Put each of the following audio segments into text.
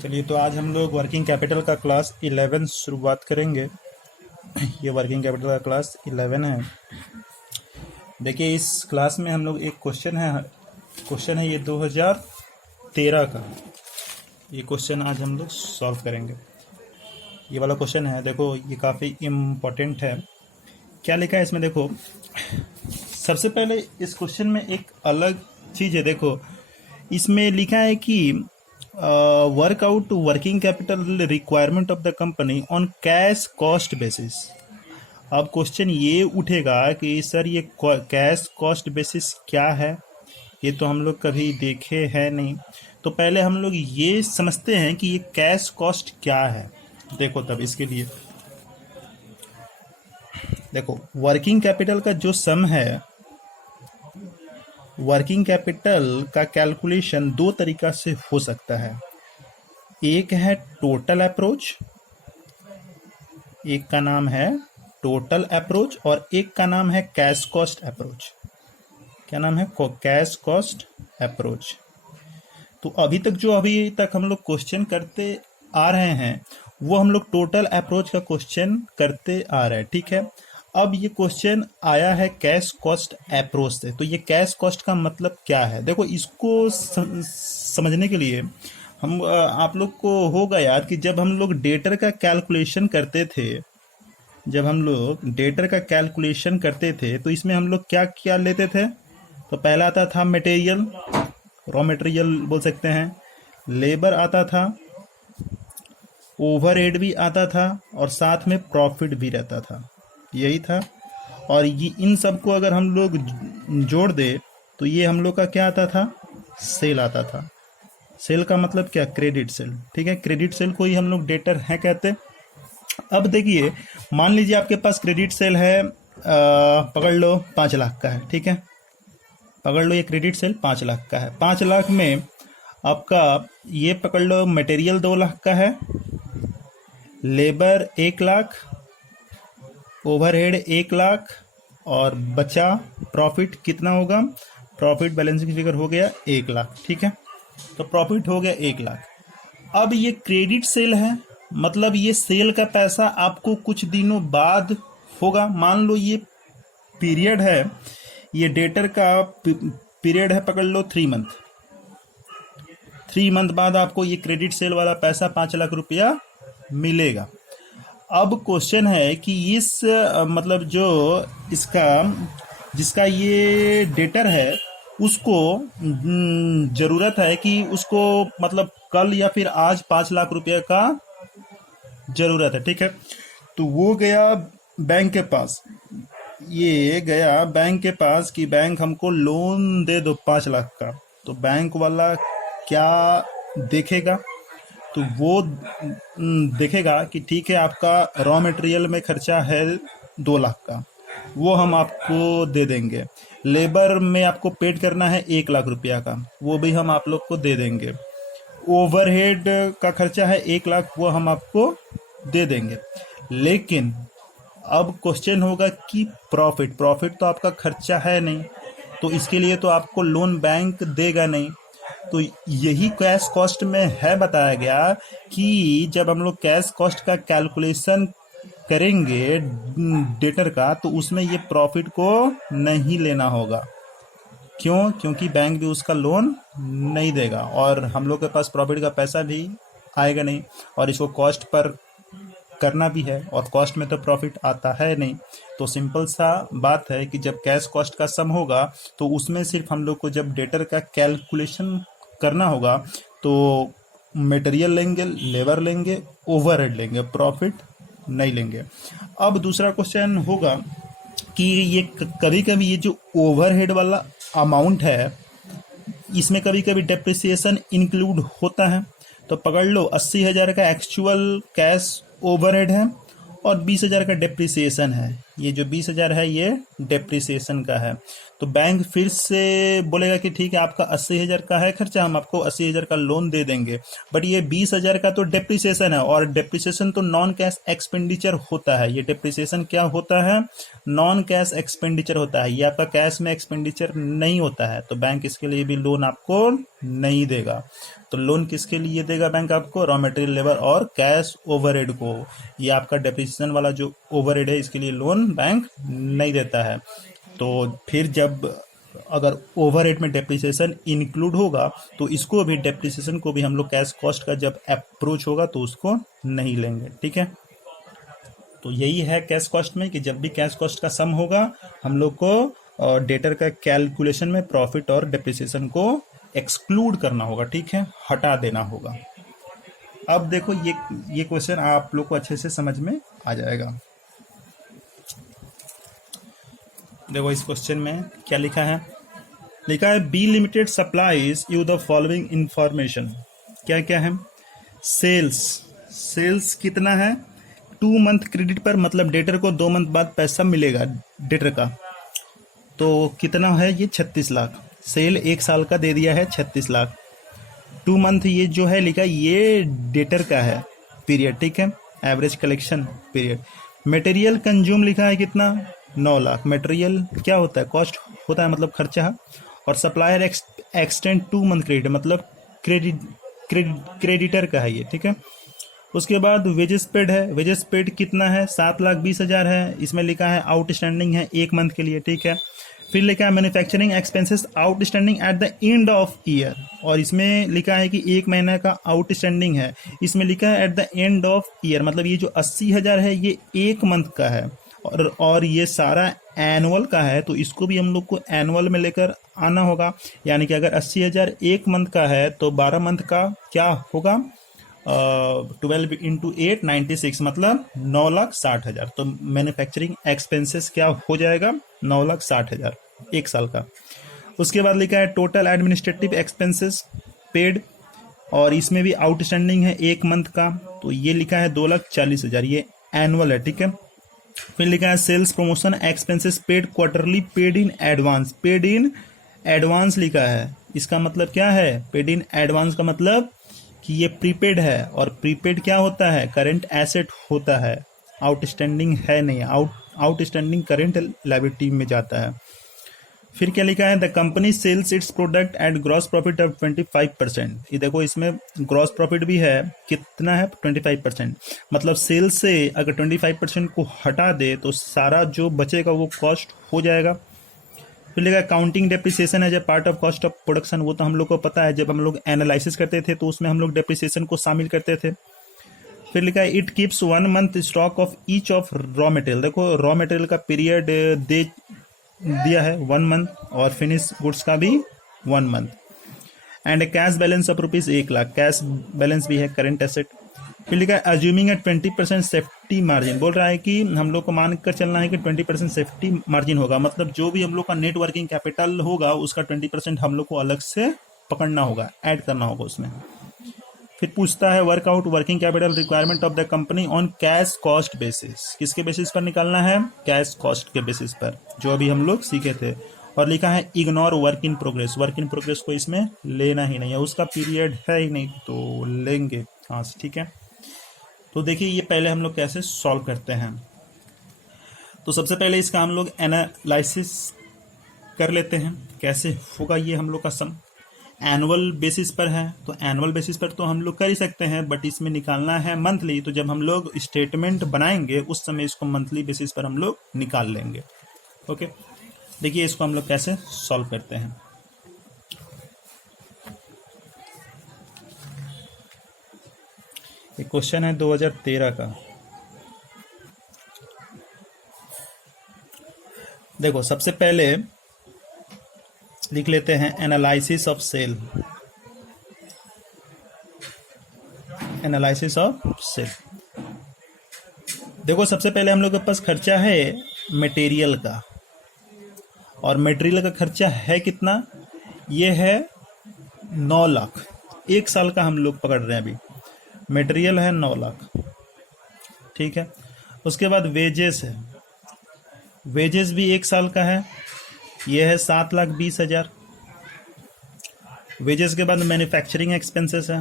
चलिए, तो आज हम लोग वर्किंग कैपिटल का क्लास 11 शुरुआत करेंगे। ये वर्किंग कैपिटल का क्लास 11 है। देखिए, इस क्लास में हम लोग एक क्वेश्चन है ये 2013 का। ये क्वेश्चन आज हम लोग सॉल्व करेंगे। ये वाला क्वेश्चन है, देखो ये काफ़ी इम्पोर्टेंट है। क्या लिखा है इसमें देखो। सबसे पहले इस क्वेश्चन में एक अलग चीज़ है। देखो इसमें लिखा है कि work out working capital requirement of the company on cash cost basis. अब क्वेश्चन ये उठेगा कि सर ये कैश कॉस्ट बेसिस क्या है, ये तो हम लोग कभी देखे हैं नहीं। तो पहले हम लोग ये समझते हैं कि ये कैश कॉस्ट क्या है। देखो तब इसके लिए देखो, वर्किंग कैपिटल का जो सम है, वर्किंग कैपिटल का कैलकुलेशन दो तरीका से हो सकता है। एक है टोटल अप्रोच, एक का नाम है टोटल अप्रोच और एक का नाम है कैश कॉस्ट अप्रोच। क्या नाम है? Cash cost approach. तो अभी तक हम लोग क्वेश्चन करते आ रहे हैं वो हम लोग टोटल अप्रोच का क्वेश्चन करते आ रहे हैं, ठीक है। अब ये क्वेश्चन आया है कैश कॉस्ट अप्रोच से। तो ये कैश कॉस्ट का मतलब क्या है, देखो इसको समझने के लिए हम आप लोग को होगा याद कि जब हम लोग डेटर का कैलकुलेशन करते थे, तो इसमें हम लोग क्या क्या लेते थे। तो पहला आता था मटेरियल, रॉ मटेरियल बोल सकते हैं, लेबर आता था, ओवरहेड भी आता था और साथ में प्रॉफिट भी रहता था, यही था। और ये इन सब को अगर हम लोग जोड़ दे तो ये हम लोग का क्या आता था? सेल आता था। सेल का मतलब क्या? क्रेडिट सेल, ठीक है। क्रेडिट सेल को ही हम लोग डेटर है कहते। अब देखिए, मान लीजिए आपके पास क्रेडिट सेल है, पकड़ लो 5 लाख का है, ठीक है। पकड़ लो ये क्रेडिट सेल 5 लाख का है। 5 लाख में आपका ये पकड़ लो मटेरियल 2 लाख का है, लेबर 1 लाख, ओवरहेड 1 लाख और बचा प्रॉफिट कितना होगा? प्रॉफिट बैलेंसिंग फिगर हो गया 1 लाख, ठीक है। तो प्रॉफिट हो गया 1 लाख। अब ये क्रेडिट सेल है, मतलब ये सेल का पैसा आपको कुछ दिनों बाद होगा। मान लो ये पीरियड है, ये डेटर का पीरियड है, पकड़ लो 3 मंथ। 3 मंथ बाद आपको ये क्रेडिट सेल वाला पैसा 5 लाख रुपया मिलेगा। अब क्वेश्चन है कि इस मतलब जो जिसका ये डेटर है उसको जरूरत है कि उसको मतलब कल या फिर आज 5 लाख रुपए का जरूरत है, ठीक है। तो वो गया बैंक के पास, ये गया बैंक के पास कि बैंक हमको लोन दे दो 5 लाख का। तो बैंक वाला क्या देखेगा? तो वो देखेगा कि ठीक है, आपका रॉ मटेरियल में खर्चा है 2 लाख का, वो हम आपको दे देंगे। लेबर में आपको पेड करना है 1 लाख रुपया का, वो भी हम आप लोग को दे देंगे। ओवरहेड का खर्चा है 1 लाख, वो हम आपको दे देंगे। लेकिन अब क्वेश्चन होगा कि प्रॉफिट तो आपका खर्चा है नहीं, तो इसके लिए तो आपको लोन बैंक देगा नहीं। तो यही कैश कॉस्ट में है बताया गया कि जब हम लोग कैश कॉस्ट का कैलकुलेशन करेंगे डेटर का, तो उसमें ये प्रॉफिट को नहीं लेना होगा। क्यों? क्योंकि बैंक भी उसका लोन नहीं देगा और हम लोग के पास प्रॉफिट का पैसा भी आएगा नहीं, और इसको कॉस्ट पर करना भी है और कॉस्ट में तो प्रॉफिट आता है नहीं। तो सिंपल सा बात है कि जब कैश कॉस्ट का सम होगा तो उसमें सिर्फ हम लोग को जब डेटर का कैलकुलेशन करना होगा तो मटेरियल लेंगे, लेबर लेंगे, ओवरहेड लेंगे, प्रॉफिट नहीं लेंगे। अब दूसरा क्वेश्चन होगा कि ये कभी कभी ये जो ओवरहेड वाला अमाउंट है, इसमें कभी कभी डेप्रिसिएशन इंक्लूड होता है। तो पकड़ लो 80,000 का एक्चुअल कैश ओवरहेड है और 20,000 का डेप्रिसिएशन है। ये जो 20,000 है ये डेप्रिसिएशन का है। तो बैंक फिर से बोलेगा कि ठीक है आपका 80,000 का है खर्चा, हम आपको 80,000 का लोन दे देंगे, बट ये 20,000 का तो डेप्रिसिएशन है, और डेप्रिसिएशन तो नॉन कैश एक्सपेंडिचर होता है। ये डेप्रिसिएशन क्या होता है? नॉन कैश एक्सपेंडिचर होता है, ये आपका कैश में एक्सपेंडिचर नहीं होता है, तो बैंक इसके लिए भी लोन आपको नहीं देगा। तो लोन किसके लिए देगा बैंक आपको? रॉ मटेरियल, लेबर और कैश ओवरहेड को। ये आपका डेप्रिसिएशन वाला जो ओवरहेड है इसके लिए लोन बैंक नहीं देता है। तो फिर जब अगर ओवरहेड में डेप्रिसिएशन इंक्लूड होगा तो इसको भी, डेप्रिसिएशन को भी हम लोग कैश कॉस्ट का जब अप्रोच होगा तो उसको नहीं लेंगे। ठीक है, तो यही है कैश कॉस्ट में कि जब भी कैश कॉस्ट का सम होगा हम लोग को डेटर का कैलकुलेशन में प्रॉफिट और डेप्रिसिएशन को एक्सक्लूड करना होगा। ठीक है, हटा देना होगा। अब देखो ये क्वेश्चन आप लोग को अच्छे से समझ में आ जाएगा। देखो इस क्वेश्चन में क्या लिखा है? लिखा है B limited supplies you the following information. क्या क्या है? सेल्स कितना है? 2 मंथ क्रेडिट पर, मतलब डेटर को 2 मंथ बाद पैसा मिलेगा डेटर का, तो कितना है ये? 36 लाख। सेल 1 साल का दे दिया है 36 लाख। 2 मंथ ये जो है लिखा ये डेटर का है पीरियड। ठीक है, average collection period. Material consume लिखा है कितना? 9 लाख। मटेरियल क्या होता है? कॉस्ट होता है, मतलब खर्चा है। और सप्लायर एक्सटेंड 2 मंथ क्रेडिट, मतलब क्रेडिटर का है ये। ठीक है, उसके बाद वेजेस पेड है। वेजेस पेड कितना है? 7,20,000 है। इसमें लिखा है आउटस्टैंडिंग है 1 मंथ के लिए। ठीक है, फिर लिखा है manufacturing expenses outstanding at the end of year, और इसमें लिखा है कि 1 महीने का आउटस्टैंडिंग है। इसमें लिखा है at the end of year, मतलब ये जो 80,000 है ये 1 मंथ का है, और ये सारा एनुअल का है, तो इसको भी हम लोग को एनुअल में लेकर आना होगा। यानी कि अगर 80,000 1 मंथ का है तो 12 मंथ का क्या होगा? 12 इंटू 8 96, मतलब 9,60,000। तो मैन्युफैक्चरिंग एक्सपेंसेस क्या हो जाएगा? 9,60,000 1 साल का। उसके बाद लिखा है टोटल एडमिनिस्ट्रेटिव एक्सपेंसेस पेड, और इसमें भी आउटस्टैंडिंग है 1 मंथ का, तो ये लिखा है 2,40,000, ये एनुअल है। ठीक है, फिर लिखा है sales promotion expenses paid quarterly paid in advance. Paid in advance लिखा है, इसका मतलब क्या है? पेड इन एडवांस का मतलब कि ये प्रीपेड है, और प्रीपेड क्या होता है? करंट एसेट होता है, आउटस्टैंडिंग है नहीं, आउटस्टैंडिंग करंट लायबिलिटी में जाता है। फिर क्या लिखा है? The company sells its product at gross profit of 25%। ये देखो इसमें ग्रॉस प्रॉफिट भी है, कितना है? 25%। मतलब सेल्स से अगर 25% को हटा दे तो सारा जो बचेगा वो कॉस्ट हो जाएगा। फिर लिखा काउंटिंग डेप्रिसिएशन है जब part of cost of production, वो तो हम लोग को पता है, जब हम लोग एनालिसिस करते थे तो उसमें हम लोग डेप्रिसिएशन को शामिल करते थे। फिर लिखा है it keeps 1 month stock of each of raw material. देखो रॉ मटेरियल का पीरियड दिया है 1 मंथ, और फिनिश गुड्स का भी 1 month. And cash balance of ₹1,00,000, cash balance भी है करंट एसेट। फिर लिखा है अज्यूमिंग एट 20% सेफ्टी मार्जिन, बोल रहा है कि हम लोग को मान कर चलना है कि 20% सेफ्टी मार्जिन होगा, मतलब जो भी हम लोग का नेट वर्किंग कैपिटल होगा उसका 20% हम लोग को अलग से पकड़ना होगा, ऐड करना होगा उसमें। फिर पूछता है workout working capital requirement of the company on cash cost basis. किसके बेसिस पर निकालना है? कैश कॉस्ट के बेसिस पर, जो अभी हम लोग सीखे थे। और लिखा है ignore work in progress. Work in progress को इसमें लेना ही नहीं है, उसका पीरियड है ही नहीं, तो लेंगे हाँ। ठीक है, तो देखिए ये पहले हम लोग कैसे सॉल्व करते हैं। तो सबसे पहले इसका हम लोग एनालिसिस कर लेते हैं, कैसे होगा ये हम लोग का सम। एनुअल बेसिस पर है, तो एनुअल बेसिस पर तो हम लोग कर ही सकते हैं, बट इसमें निकालना है मंथली, तो जब हम लोग स्टेटमेंट बनाएंगे उस समय इसको मंथली बेसिस पर हम लोग निकाल लेंगे। ओके, देखिए इसको हम लोग कैसे सॉल्व करते हैं। एक क्वेश्चन है 2013 का। देखो सबसे पहले लिख लेते हैं analysis of sale. Analysis of sale, देखो सबसे पहले हम लोग के पास खर्चा है मटेरियल का, और मटेरियल का खर्चा है कितना? ये है 9 लाख। 1 साल का हम लोग पकड़ रहे हैं अभी। मटेरियल है 9 लाख, ठीक है। उसके बाद वेजेस है, वेजेस भी 1 साल का है, ये है 7,20,000। वेजेस के बाद मैन्युफैक्चरिंग एक्सपेंसेस है,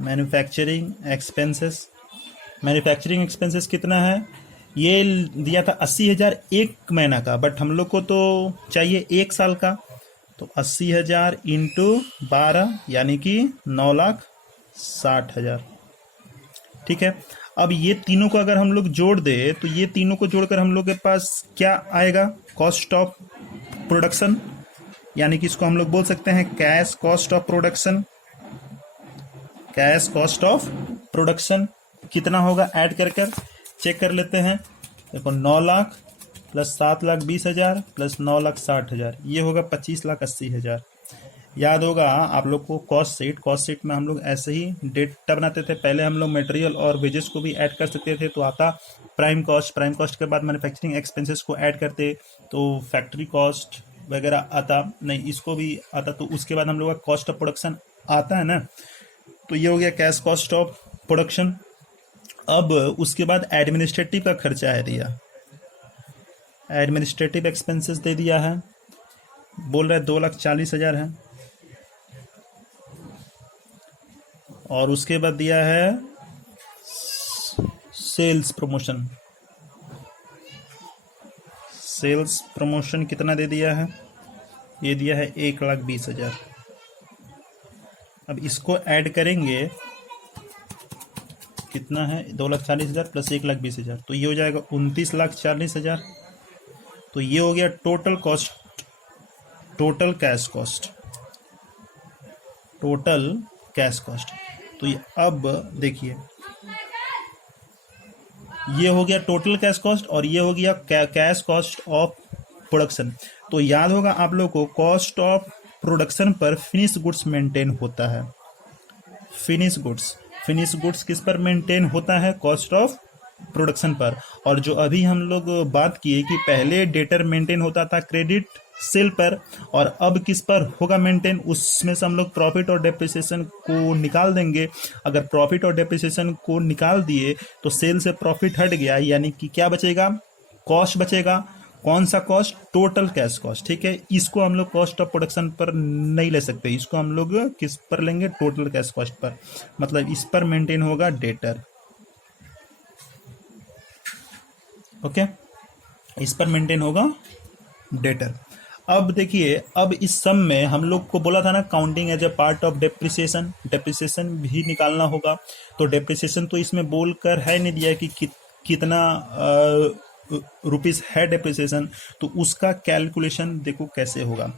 मैन्युफैक्चरिंग एक्सपेंसेस। मैन्युफैक्चरिंग एक्सपेंसेस कितना है, ये दिया था 80,000 1 महीना का, बट हम लोग को तो चाहिए 1 साल का। तो 80,000 इंटू 12 यानी कि 9,60,000। ठीक है। अब ये तीनों को अगर हम लोग जोड़ दे तो ये तीनों को जोड़कर हम लोग के पास क्या आएगा, कॉस्ट ऑफ प्रोडक्शन, यानी कि इसको हम लोग बोल सकते हैं cash cost of production. Cash cost of production कितना होगा, ऐड कर कर चेक कर लेते हैं। देखो 9 लाख प्लस 7,20,000 प्लस 9,60,000, ये होगा 25,80,000। याद होगा आप लोग को कॉस्ट शीट में हम लोग ऐसे ही डेटा बनाते थे। पहले हम लोग मटेरियल और वेजेस को भी ऐड कर सकते थे, तो आता प्राइम कॉस्ट के बाद मैन्युफैक्चरिंग एक्सपेंसेस को ऐड करते तो फैक्ट्री कॉस्ट वगैरह आता, नहीं इसको भी आता, तो उसके बाद हम लोग का कॉस्ट ऑफ प्रोडक्शन आता है ना। तो ये हो गया कैश कॉस्ट ऑफ प्रोडक्शन। अब उसके बाद एडमिनिस्ट्रेटिव का खर्चा है दिया, एडमिनिस्ट्रेटिव एक्सपेंसेस दे दिया है, बोल रहा है 2,40,000 है। और उसके बाद दिया है सेल्स प्रमोशन, सेल्स प्रमोशन कितना दे दिया है, ये दिया है 1,20,000। अब इसको ऐड करेंगे, कितना है 2,40,000 प्लस 1,20,000, तो ये हो जाएगा 29,40,000। तो ये हो गया total cost, total cash cost, total cash cost. तो ये अब देखिए, ये हो गया टोटल कैश कॉस्ट और ये हो गया कैश कॉस्ट ऑफ प्रोडक्शन। तो याद होगा आप लोग को कॉस्ट ऑफ प्रोडक्शन पर फिनिश गुड्स मेंटेन होता है। फिनिश गुड्स किस पर मेंटेन होता है, कॉस्ट ऑफ प्रोडक्शन पर। और जो अभी हम लोग बात किए कि पहले डेटर मेंटेन होता था क्रेडिट सेल पर, और अब किस पर होगा मेंटेन, उसमें से हम लोग प्रॉफिट और डेप्रिसिएशन को निकाल देंगे। अगर प्रॉफिट और डेप्रिसिएशन को निकाल दिए तो सेल से प्रॉफिट हट गया, यानी कि क्या बचेगा, कॉस्ट बचेगा। कौन सा कॉस्ट, टोटल कैश कॉस्ट। ठीक है, इसको हम लोग कॉस्ट ऑफ प्रोडक्शन पर नहीं ले सकते, इसको हम लोग किस पर लेंगे, टोटल कैश कॉस्ट पर। मतलब इस पर मेंटेन होगा डेटर। ओके, इस पर मेंटेन होगा डेटर। अब देखिए, अब इस सम में हम लोग को बोला था ना counting as a part of depreciation, depreciation भी निकालना होगा। तो डेप्रिसिएशन तो इसमें बोलकर है नहीं दिया कि कितना रुपीस है डेप्रिसिएशन, तो उसका कैलकुलेशन देखो कैसे होगा।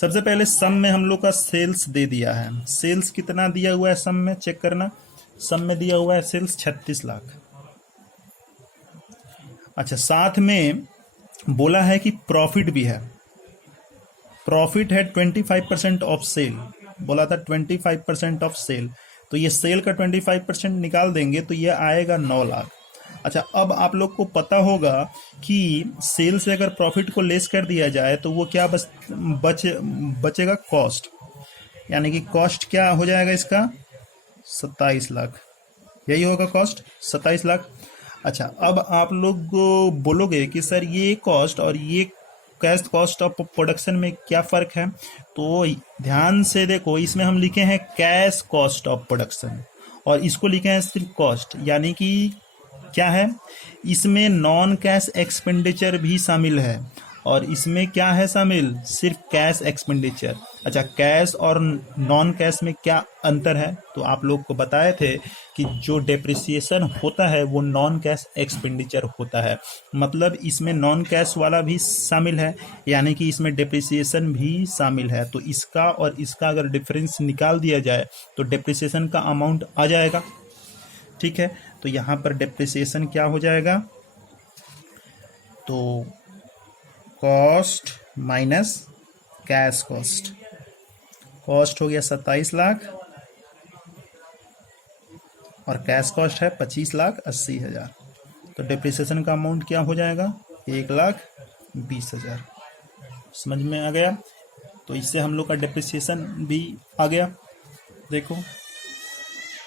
सबसे पहले सम में हम लोग का सेल्स दे दिया है, सेल्स कितना दिया हुआ है सम में, चेक करना। सम में दिया हुआ है सेल्स 36 लाख। अच्छा, साथ में बोला है कि प्रॉफिट भी है, प्रॉफिट है 25% ऑफ सेल, बोला था 25% ऑफ सेल। तो ये सेल का 25% निकाल देंगे तो ये आएगा 9 लाख। अच्छा, अब आप लोग को पता होगा कि सेल से अगर प्रॉफिट को लेस कर दिया जाए तो वो क्या बचेगा, कॉस्ट। यानी कि कॉस्ट क्या हो जाएगा इसका, 27 लाख, यही होगा कॉस्ट, 27 लाख। अच्छा, अब आप लोग बोलोगे कि सर ये कॉस्ट और ये कैश कॉस्ट ऑफ प्रोडक्शन में क्या फर्क है, तो ध्यान से देखो, इसमें हम लिखे हैं कैश कॉस्ट ऑफ प्रोडक्शन और इसको लिखे हैं सिर्फ कॉस्ट। यानी कि क्या है, इसमें नॉन कैश एक्सपेंडिचर भी शामिल है और इसमें क्या है शामिल, सिर्फ कैश एक्सपेंडिचर। अच्छा, कैश और नॉन कैश में क्या अंतर है, तो आप लोग को बताए थे कि जो डेप्रिसिएशन होता है वो नॉन कैश एक्सपेंडिचर होता है, मतलब इसमें नॉन कैश वाला भी शामिल है, यानी कि इसमें डेप्रिसिएशन भी शामिल है। तो इसका और इसका अगर डिफरेंस निकाल दिया जाए तो डेप्रिसिएशन का अमाउंट आ जाएगा। ठीक है, तो यहाँ पर डेप्रिसिएशन क्या हो जाएगा, तो cost minus cash cost, cost हो गया 27 लाख और कैश कॉस्ट है 25,80,000। तो डेप्रिसिएशन का अमाउंट क्या हो जाएगा, 1,20,000। समझ में आ गया। तो इससे हम लोग का डेप्रिसिएशन भी आ गया। देखो,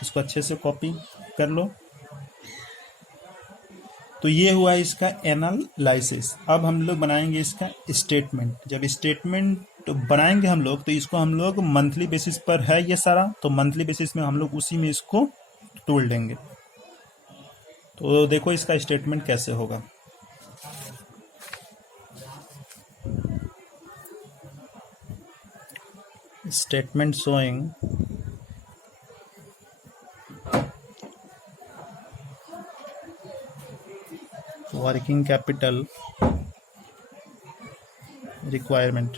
इसको अच्छे से कॉपी कर लो। तो ये हुआ इसका एनालिसिस। अब हम लोग बनाएंगे इसका स्टेटमेंट। जब स्टेटमेंट बनाएंगे हम लोग तो इसको हम लोग मंथली बेसिस पर है ये सारा, तो मंथली बेसिस में हम लोग उसी में इसको तोड़ लेंगे। तो देखो इसका स्टेटमेंट कैसे होगा। Statement showing working capital requirement.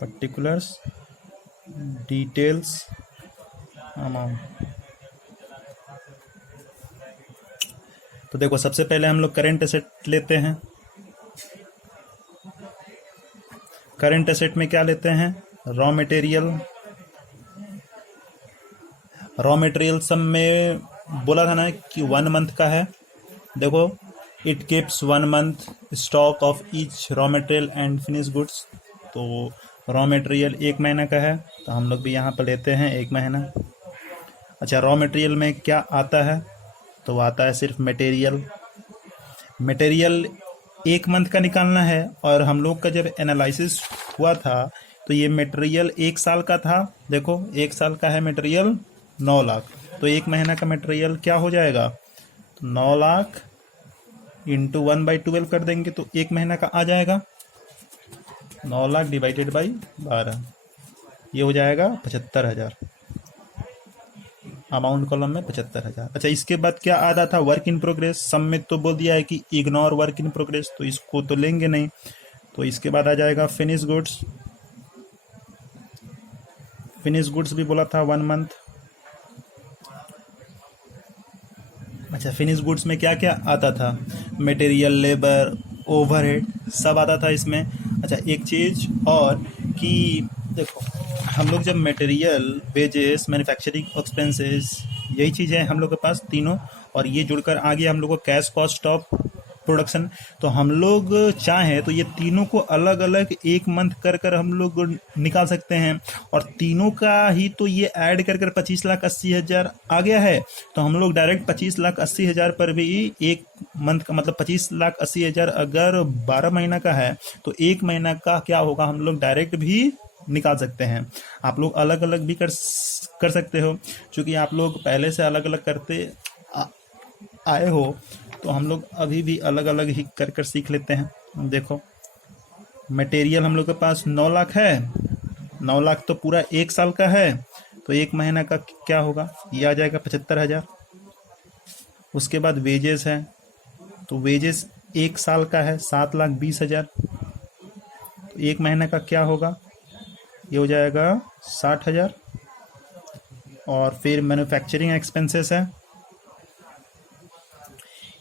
Particulars details amount. तो देखो सबसे पहले हम लोग करेंट एसेट लेते हैं। करेंट एसेट में क्या लेते हैं? Raw material. रॉ मटेरियल सब में बोला था ना कि 1 मंथ का है। देखो it keeps 1 month stock of each raw material and finish goods. तो रॉ मटेरियल 1 महीना का है, तो हम लोग भी यहाँ पर लेते हैं 1 महीना। अच्छा, रॉ मटेरियल में क्या आता है? तो आता है सिर्फ मटेरियल। मटेरियल 1 मंथ का निकालना है, और हम लोग का जब एनालिसिस हुआ था तो ये मटेरियल 1 साल का था। देखो 1 साल का है मटेरियल 9 लाख, तो 1 महीना का मटेरियल क्या हो जाएगा? तो 9 लाख इंटू 1/12 कर देंगे तो 1 महीना का आ जाएगा 9 लाख डिवाइडेड बाई 12, ये हो जाएगा 75,000। अमाउंट कॉलम में 75,000। अच्छा, इसके बाद क्या आता था? Work in progress. सब में तो बोल दिया है कि इग्नोर वर्क इन प्रोग्रेस, तो इसको तो लेंगे नहीं। तो इसके बाद आ जाएगा फिनिश गुड्स। फिनिश गुड्स भी बोला था 1 मंथ। अच्छा, फिनिश गुड्स में क्या क्या आता था? मटेरियल, लेबर, ओवरहेड सब आता था इसमें। अच्छा, एक चीज और कि देखो हम लोग जब मटेरियल, वेजेस, मैन्युफैक्चरिंग एक्सपेंसेस, यही चीज़ें हैं हम लोग के पास तीनों, और ये जुड़कर आ गया हम लोग को कैश कॉस्ट ऑफ प्रोडक्शन। तो हम लोग चाहें तो ये तीनों को अलग अलग 1 मंथ कर कर हम लोग निकाल सकते हैं, और तीनों का ही तो ये ऐड कर कर 25,80,000 आ गया है। तो हम लोग डायरेक्ट 25,80,000 पर भी 1 मंथ का मतलब 25,80,000 अगर 12 महीना का है तो 1 महीना का क्या होगा हम लोग डायरेक्ट भी निकाल सकते हैं। आप लोग अलग अलग भी कर सकते हो, क्योंकि आप लोग पहले से अलग अलग करते आए हो, तो हम लोग अभी भी अलग अलग ही कर कर सीख लेते हैं। देखो मटेरियल हम लोग के पास 9 लाख है, 9 लाख तो पूरा 1 साल का है, तो 1 महीना का क्या होगा? ये आ जाएगा 75,000। उसके बाद वेजेस है, तो वेजेस 1 साल का है 7,20,000, तो 1 महीना का क्या होगा? ये हो जाएगा 60,000। और फिर मैन्युफैक्चरिंग एक्सपेंसेस है,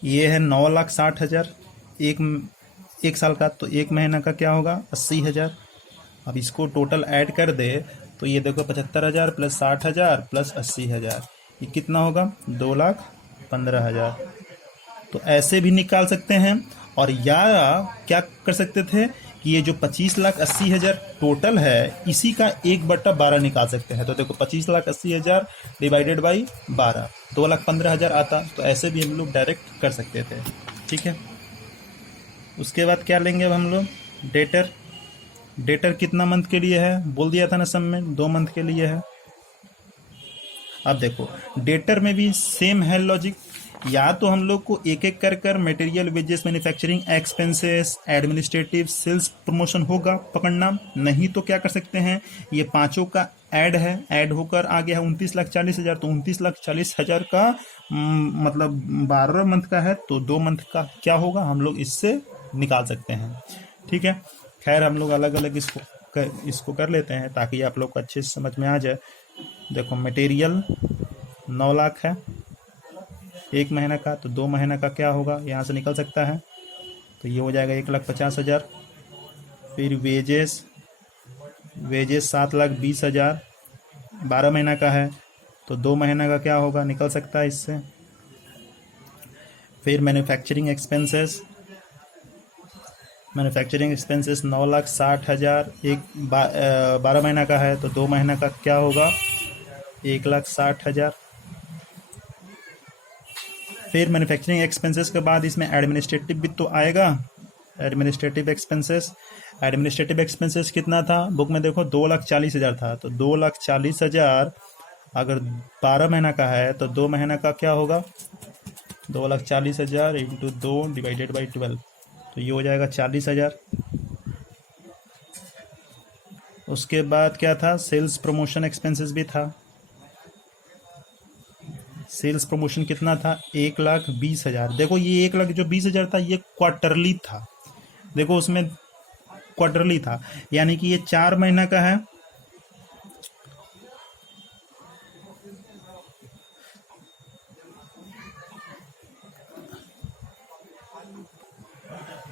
ये है 9,60,000 एक साल का, तो 1 महीना का क्या होगा? 80,000। अब इसको टोटल ऐड कर दे तो ये देखो 75,000 प्लस 60,000 प्लस 80,000, ये कितना होगा? 2,15,000। तो ऐसे भी निकाल सकते हैं, और या क्या कर सकते थे कि ये जो 25,80,000 टोटल है इसी का 1/12 निकाल सकते हैं। तो देखो 25,80,000 डिवाइडेड बाई 12, 2,15,000 आता। तो ऐसे भी हम लोग डायरेक्ट कर सकते थे, ठीक है। उसके बाद क्या लेंगे अब हम लोग? डेटर। डेटर कितना मंथ के लिए है? बोल दिया था ना सब में 2 मंथ के लिए है। अब देखो डेटर में भी सेम है लॉजिक, या तो हम लोग को एक एक कर कर material, wages, manufacturing expenses, administrative, sales promotion होगा पकड़ना, नहीं तो क्या कर सकते हैं, ये पांचों का ऐड है, ऐड होकर आ गया है 29,40,000। तो 29,40,000 का मतलब 12 मंथ का है, तो 2 मंथ का क्या होगा हम लोग इससे निकाल सकते हैं, ठीक है। खैर हम लोग अलग अलग इसको कर लेते हैं ताकि आप लोग को अच्छे से समझ में आ जाए। देखो मटेरियल 9 लाख है 1 महीना का, तो 2 महीना का क्या होगा यहाँ से निकल सकता है, तो ये हो जाएगा 1,50,000। फिर वेजेस 7,20,000 12 महीना का है, तो 2 महीना का क्या होगा निकल सकता है इससे। फिर मैन्युफैक्चरिंग एक्सपेंसेस मैन्युफैक्चरिंग एक्सपेंसेस 9,60,000, 12 महीना का है तो 2 महीना का क्या होगा, 1,60,000। फिर मैन्युफैक्चरिंग एक्सपेंसेस के बाद इसमें एडमिनिस्ट्रेटिव भी तो आएगा। एडमिनिस्ट्रेटिव एक्सपेंसेस कितना था बुक में, देखो 2,40,000 था, तो 2,40,000 अगर 12 महीना का है तो 2 महीना का क्या होगा, 2,40,000 इंटू 2/12, तो ये हो जाएगा 40,000। उसके बाद क्या था, सेल्स प्रमोशन एक्सपेंसेस भी था। सेल्स प्रमोशन कितना था, 1,20,000। देखो ये 1,20,000 था, ये क्वार्टरली था। देखो उसमें क्वार्टरली था, यानी कि ये 4 महीना का है।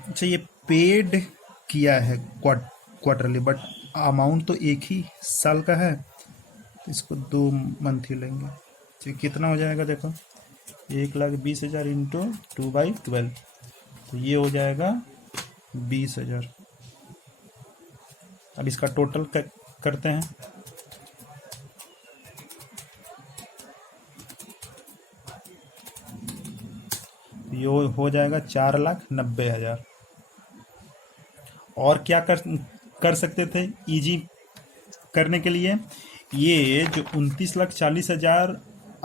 अच्छा, ये पेड किया है क्वार्टरली, बट अमाउंट तो एक ही साल का है, तो इसको 2 मंथ ही लेंगे। तो कितना हो जाएगा, देखो 1,20,000 इंटू 2/12, तो ये हो जाएगा 20,000। अब इसका टोटल करते हैं। ये हो जाएगा 4,90,000। और क्या कर सकते थे इजी करने के लिए, ये जो 29,40,000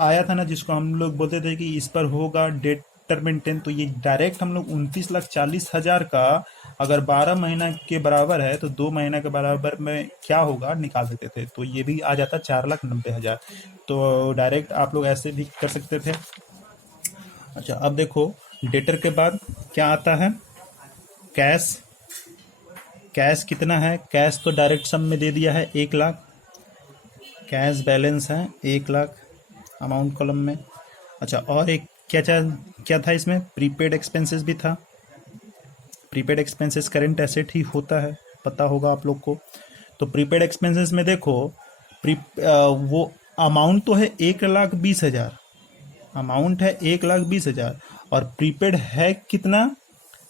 आया था ना, जिसको हम लोग बोलते थे कि इस पर होगा डिटरमिनेंट, तो ये डायरेक्ट हम लोग 29,40,000 का अगर 12 महीना के बराबर है तो 2 महीना के बराबर में क्या होगा निकाल सकते थे, तो ये भी आ जाता 4,90,000। तो डायरेक्ट आप लोग ऐसे भी कर सकते थे। अच्छा, अब देखो डेटर के बाद क्या आता है, कैश। कैश कितना है, कैश तो डायरेक्ट सम में दे दिया है 1,00,000। कैश बैलेंस है 1,00,000 अमाउंट कॉलम में। अच्छा, और एक क्या था इसमें, प्रीपेड एक्सपेंसेस भी था। प्रीपेड एक्सपेंसेस करंट एसेट ही होता है, पता होगा आप लोग को। तो प्रीपेड एक्सपेंसेस में देखो, वो अमाउंट तो है 1,20,000, अमाउंट है 1,20,000, और प्रीपेड है कितना,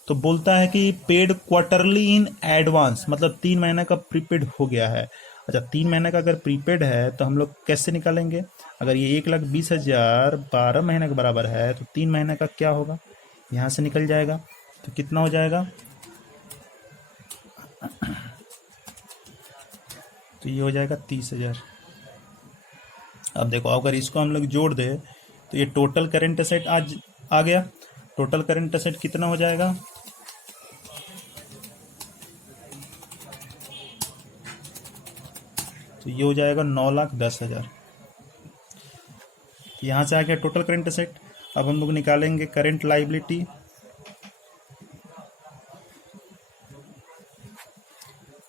तो बोलता है कि पेड क्वार्टरली इन एडवांस, मतलब 3 महीने का प्रीपेड हो गया है। अच्छा, 3 महीने का अगर प्रीपेड है तो हम लोग कैसे निकालेंगे, अगर ये 1,20,000 12 महीने के बराबर है तो 3 महीने का क्या होगा, यहाँ से निकल जाएगा, तो कितना हो जाएगा, तो ये हो जाएगा 30,000। अब देखो अगर इसको हम लोग जोड़ दे तो ये टोटल करंट एसेट आज आ गया। टोटल करंट एसेट कितना हो जाएगा, तो ये हो जाएगा 9,10,000। यहाँ से आ गया टोटल करंट एसेट। अब हम लोग निकालेंगे करंट लाइबिलिटी।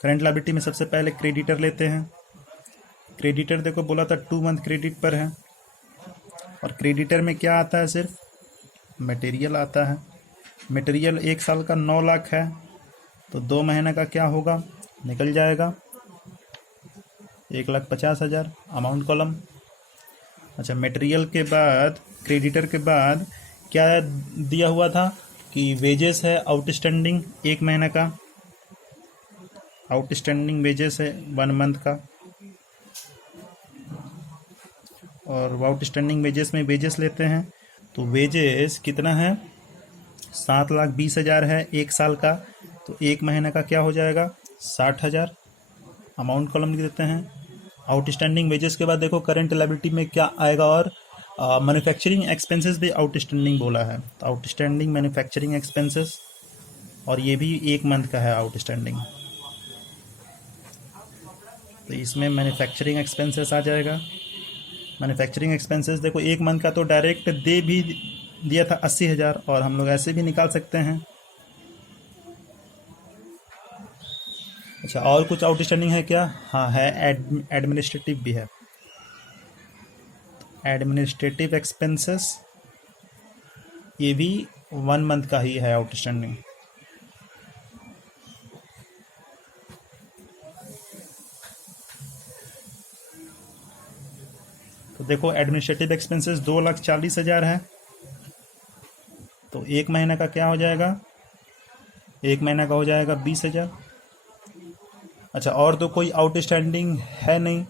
करंट लाइबिलिटी में सबसे पहले क्रेडिटर लेते हैं। क्रेडिटर देखो बोला था 2 मंथ क्रेडिट पर है, और क्रेडिटर में क्या आता है, सिर्फ मटेरियल आता है। मटेरियल 1 साल का 9,00,000 है, तो 2 महीने का क्या होगा, निकल जाएगा 1,50,000 अमाउंट कॉलम। अच्छा, मटेरियल के बाद क्रेडिटर के बाद क्या दिया हुआ था कि वेजेस है आउटस्टैंडिंग 1 महीने का, आउटस्टैंडिंग वेजेस है 1 मंथ का, और आउटस्टैंडिंग वेजेस में वेजेस लेते हैं, तो वेजेस कितना है, 7,20,000 है 1 साल का, तो 1 महीने का क्या हो जाएगा, 60,000 अमाउंट कॉलम लिख देते हैं। आउटस्टैंडिंग वेजेस के बाद देखो करंट लायबिलिटी में क्या आएगा, और मैन्युफैक्चरिंग एक्सपेंसेस भी आउटस्टैंडिंग बोला है, तो आउटस्टैंडिंग मैन्युफैक्चरिंग एक्सपेंसेस, और ये भी 1 मंथ का है आउटस्टैंडिंग, तो इसमें मैन्युफैक्चरिंग एक्सपेंसेस आ जाएगा। मैन्युफैक्चरिंग एक्सपेंसेस देखो 1 मंथ का तो डायरेक्ट दे भी दिया था 80,000, और हम लोग ऐसे भी निकाल सकते हैं। अच्छा, और कुछ आउटस्टैंडिंग है क्या, हाँ है, एडमिनिस्ट्रेटिव भी है। एडमिनिस्ट्रेटिव एक्सपेंसेस ये भी 1 मंथ का ही है आउटस्टैंडिंग। तो देखो एडमिनिस्ट्रेटिव एक्सपेंसेस 2,40,000 है, तो 1 महीने का क्या हो जाएगा, एक महीना का हो जाएगा 20,000। अच्छा, और तो कोई आउटस्टैंडिंग है नहीं,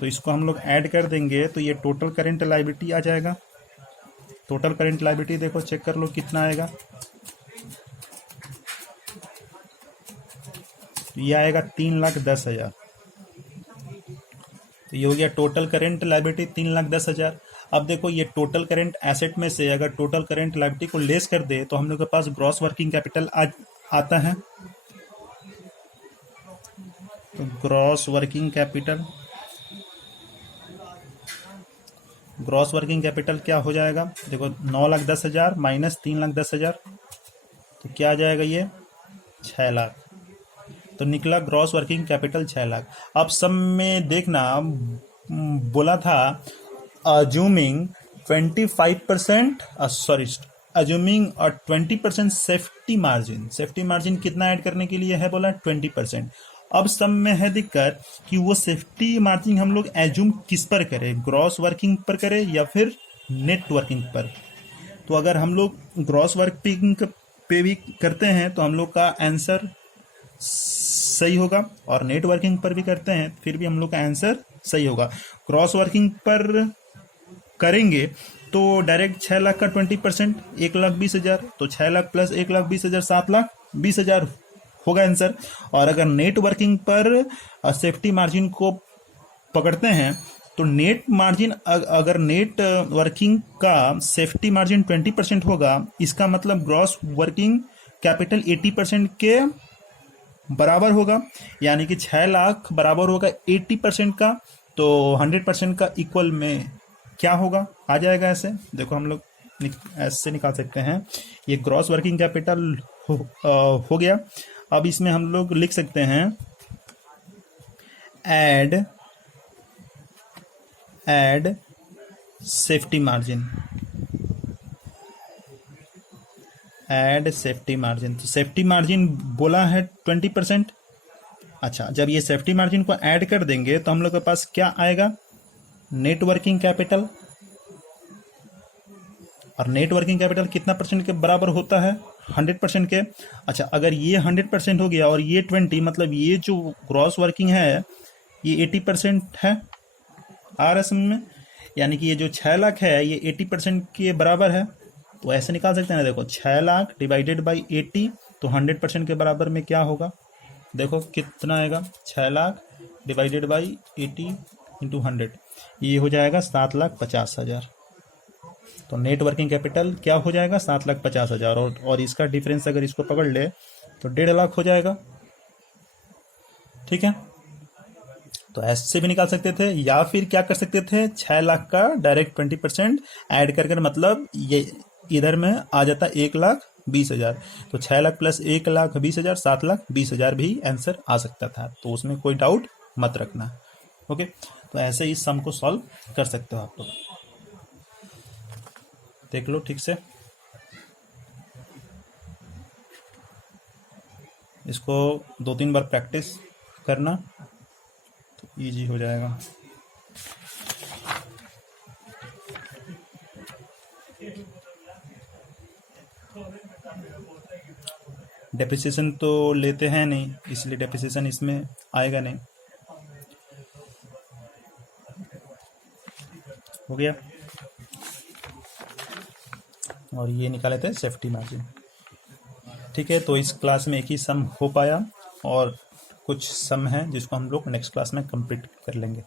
तो इसको हम लोग ऐड कर देंगे तो ये टोटल करेंट लायबिलिटी आ जाएगा। टोटल करेंट लायबिलिटी देखो, चेक कर लो कितना आएगा। तो ये आएगा 3,10,000। तो ये हो गया टोटल करेंट लायबिलिटी 3,10,000। अब देखो, ये टोटल करेंट एसेट में से अगर टोटल करेंट लायबिलिटी को लेस कर दे तो हम लोग के पास ग्रॉस वर्किंग कैपिटल आता है। तो ग्रॉस वर्किंग कैपिटल क्या हो जाएगा? देखो, 9,10,000 माइनस 3,10,000, तो क्या आ जाएगा ये? 6 लाख। तो निकला ग्रॉस वर्किंग कैपिटल 6 लाख। अब सब में देखना, बोला था assuming 25%, sorry, assuming 20% safety margin. Safety margin कितना ऐड करने के लिए है? बोला 20%। अब सब में है दिक्कत कि वो सेफ्टी मार्जिन हम लोग एज्यूम किस पर करें, ग्रॉस वर्किंग पर करें या फिर नेट वर्किंग पर। तो अगर हम लोग ग्रॉस वर्किंग पे भी करते हैं तो हम लोग का आंसर सही होगा, और नेटवर्किंग पर भी करते हैं फिर भी हम लोग का आंसर सही होगा। क्रॉस वर्किंग पर करेंगे तो डायरेक्ट 6 लाख का 20% 1,20,000, तो 6 लाख प्लस 1,20,000 7,20,000 होगा आंसर। और अगर नेटवर्किंग पर सेफ्टी मार्जिन को पकड़ते हैं तो नेट मार्जिन, अगर नेट वर्किंग का सेफ्टी मार्जिन 20% होगा, इसका मतलब ग्रॉस वर्किंग कैपिटल 80% के बराबर होगा। यानी कि 6 लाख बराबर होगा 80% का, तो 100% का इक्वल में क्या होगा? आ जाएगा ऐसे। देखो, हम लोग ऐसे निकाल सकते हैं। ये ग्रॉस वर्किंग कैपिटल हो गया। अब इसमें हम लोग लिख सकते हैं add safety margin. Add safety margin, तो सेफ्टी मार्जिन बोला है 20%। अच्छा, जब ये सेफ्टी मार्जिन को ऐड कर देंगे तो हम लोग के पास क्या आएगा? Net working capital. और नेट वर्किंग कैपिटल कितना परसेंट के बराबर होता है? 100% के। अच्छा, अगर ये 100% हो गया और ये 20, मतलब ये जो ग्रॉस वर्किंग है ये 80% है। आ रहा है समझ में? यानी कि ये जो 6 लाख है ये 80% के बराबर है। तो ऐसे निकाल सकते हैं ना। देखो, 6 लाख डिवाइडेड बाई 80, तो 100% के बराबर में क्या होगा? देखो कितना आएगा? 6 लाख डिवाइडेड बाई 80 इंटू 100, ये हो जाएगा 7,50,000। तो नेट वर्किंग कैपिटल क्या हो जाएगा? 7,50,000। और इसका डिफरेंस अगर इसको पकड़ ले तो 1.5 लाख हो जाएगा। ठीक है, तो ऐसे भी निकाल सकते थे, या फिर क्या कर सकते थे, 6 लाख का डायरेक्ट 20% ऐड कर मतलब ये इधर में आ जाता 1,20,000। तो 6 लाख प्लस 1,20,000 7,20,000 भी आंसर आ सकता था। तो उसमें कोई डाउट मत रखना। ओके, तो ऐसे ही सम को सॉल्व कर सकते हो आप लोग। देख लो ठीक से, इसको 2-3 बार प्रैक्टिस करना तो इजी हो जाएगा। डेप्रिसिएशन तो लेते हैं नहीं, इसलिए डेप्रिसिएशन इसमें आएगा नहीं। हो गया। और ये निकाले थे सेफ्टी मार्जिन। ठीक है, तो इस क्लास में एक ही सम हो पाया, और कुछ सम है जिसको हम लोग नेक्स्ट क्लास में कंप्लीट कर लेंगे।